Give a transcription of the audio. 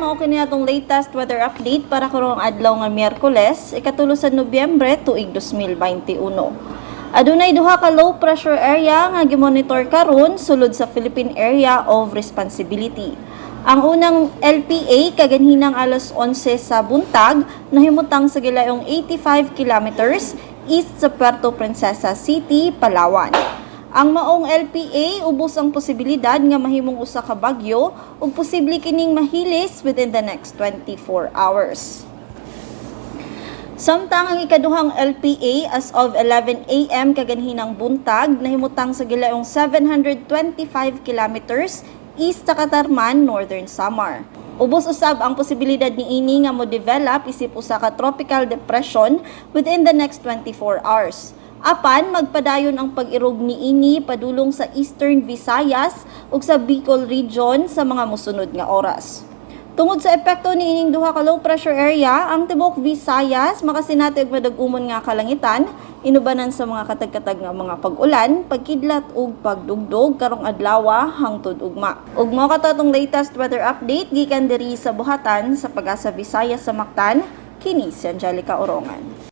Mao kini atong latest weather update para karong adlaw nga Miyerkules, ikatulo sa Nobyembre tuig 2021. Adunay duha ka low pressure area nga gimonitor karon sulod sa Philippine Area of Responsibility. Ang unang LPA kaganhinang alas 11 sa buntag nahimutang sa gilayong 85 kilometers east sa Puerto Princesa City, Palawan. Ang maong LPA ubos ang posibilidad nga mahimong usa ka bagyo ug posible kining mahilis within the next 24 hours. Samtang ang ikaduhang LPA as of 11 a.m. kaganhinang buntag nahimutang sa gilayong 725 kilometers east sa Catarman, Northern Samar. Ubos usab ang posibilidad niini nga mo-develop isip usa ka tropical depression within the next 24 hours. Apan magpadayon ang pag-irog niini padulong sa Eastern Visayas ug sa Bicol region sa mga mosunod nga oras. Tungod sa epekto niining duha ka low pressure area, ang tibuok Visayas makasinati og madag-umon nga kalangitan, inubanan sa mga katag-katag nga mga pag-ulan, pagkidlat ug pagdugdog karong adlaw hangtod ugma. Ug mao kato tong latest weather update gikan diri sa buhatan sa Pag-asa Visayas sa Mactan, kini si Angelica Orongan.